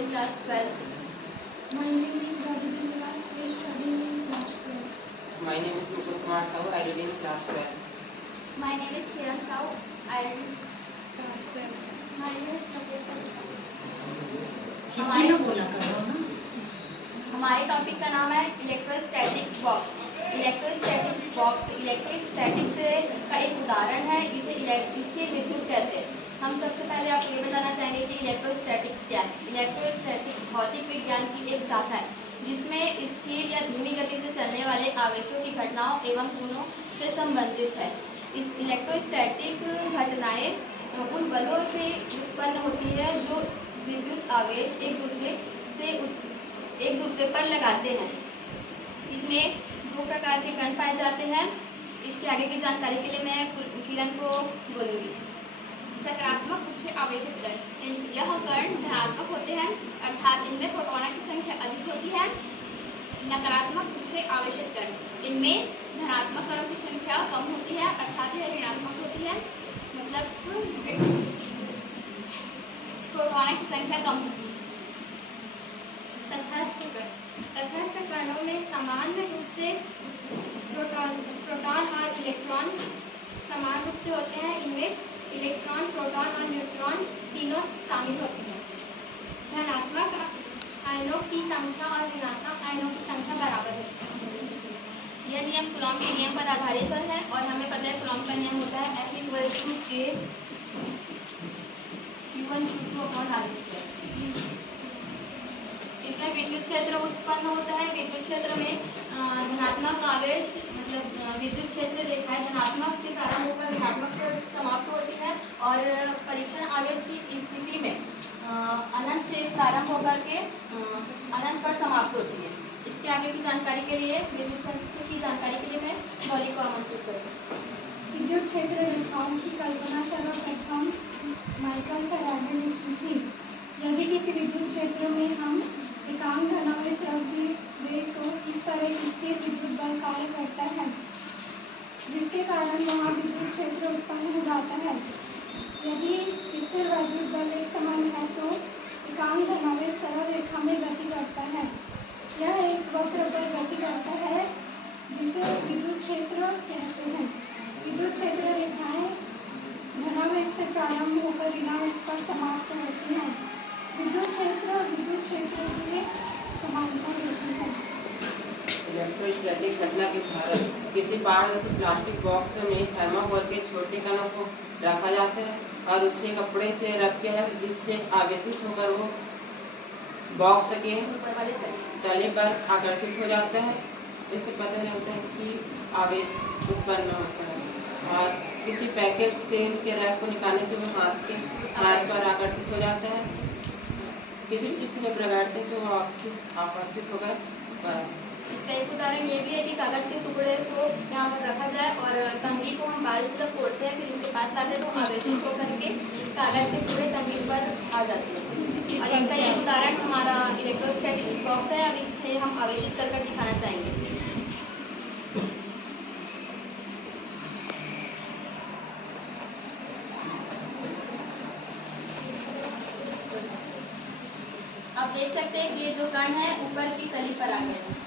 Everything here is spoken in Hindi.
in class 12. My name is Radhika Milal. I study in class 12. My name is Mukul Kumar Sahu. I read in class 12. My name is Kiran Sahu. I am class 12. My name is Lokesh Hindi में बोला करो ना। हमारे टॉपिक का नाम है electrostatic box. Electrostatic box electrostatics का एक उदाहरण है। इसे विद्युत कहते हैं। हम सबसे पहले आपको ये बताना चाहेंगे कि इलेक्ट्रोस्टैटिक्स क्या है। इलेक्ट्रोस्टैटिक्स भौतिक विज्ञान की एक शाखा है जिसमें स्थिर या धीमी गति से चलने वाले आवेशों की घटनाओं एवं गुणों से संबंधित है। इस इलेक्ट्रोस्टैटिक घटनाएं उन बलों से उत्पन्न होती है जो विद्युत आवेश एक दूसरे पर लगाते हैं। इसमें दो प्रकार के कण पाए जाते हैं। इसके आगे की जानकारी के लिए मैं किरण को बोलूँगी। सकारात्मक रूप से आवेशित कण, यह कण धनात्मक होते हैं अर्थात इनमें प्रोटॉनों की संख्या अधिक होती है। नकारात्मक रूप से आवेशित कण, इनमें धनात्मक कणों की संख्या कम होती है अर्थात यह ऋणात्मक होती है, मतलब प्रोटॉनों की संख्या कम होती है। तटस्थ कणों में सामान्य रूप से प्रोटॉन और इलेक्ट्रॉन समान रूप से होते हैं। इनमें इलेक्ट्रॉन, प्रोटॉन और न्यूट्रॉन तीनों शामिल होते हैं। धनात्मक आयनों की संख्या और ऋणात्मक आयनों की संख्या बराबर है। यह नियम कूलॉम के नियम पर आधारित है और हमें पता है कूलॉम का नियम होता है F = K Q1 Q2/r²। इसमें विद्युत क्षेत्र उत्पन्न होता है। विद्युत क्षेत्र में धनात्मक आवेश मतलब विद्युत क्षेत्र रेखाएं धनात्मक से प्रारंभ होकर ऋणात्मक पर समाप्त होती है और परीक्षण आवेश की स्थिति में अनंत से प्रारंभ होकर के अनंत पर समाप्त होती है। इसके आगे की जानकारी के लिए विद्युत क्षेत्र की जानकारी के लिए मैं मौलिक को आमंत्रित करूँगी। विद्युत क्षेत्र रेखाओं की कल्पना सर्वप्रथम माइकल फैराडे ने की थी। यदि किसी विद्युत क्षेत्र में हम एकांक धनावेश रख दें तो इस तरह स्थिर विद्युत बल कार्य करता है जिसके कारण वहाँ विद्युत क्षेत्र उत्पन्न हो जाता है। यदि स्थिर विद्युत बल एक समान है तो एकांक धनावेश सरल रेखा में गति करता है। यह एक वक्र पर गति करता है जिसे विद्युत क्षेत्र कहते हैं। विद्युत क्षेत्र रेखाएं धनावेश से प्रारंभ होकर ऋणावेश पर समाप्त होती हैं। विद्युत क्षेत्र के समांतर होती है। इलेक्ट्रोस्टैटिक घटना के कारण किसी पारदर्शी प्लास्टिक बॉक्स में थर्माकोल के छोटे कणों को रखा जाता है और उसे कपड़े से रख किया जाता है जिससे आवेशित होकर वो बॉक्स के ऊपर वाले तले पर आकर्षित हो जाता है। इससे पता चलता है कि आवेश उत्पन्न होता है और किसी पैकेज से इसके रैक को निकालने से वो हाथ पर आकर्षित हो जाता है। किसी चीज़ को जब रगड़ते तो वो आकर्षित होकर इसका एक उदाहरण ये भी है कि कागज के टुकड़े को यहाँ पर रखा जाए और कंघी को हम बाल से जब तोड़ते हैं फिर इसके पास लाते हैं तो आवेशित होकर के कागज के टुकड़े कंघी पर आ जाते हैं। और इसका एक उदाहरण हमारा इलेक्ट्रोस्टैटिक बॉक्स है। अब इसे हम आवेशित कर दिखाना चाहेंगे। आप देख सकते हैं कि ये जो कण है ऊपर की तली पर आ गए हैं।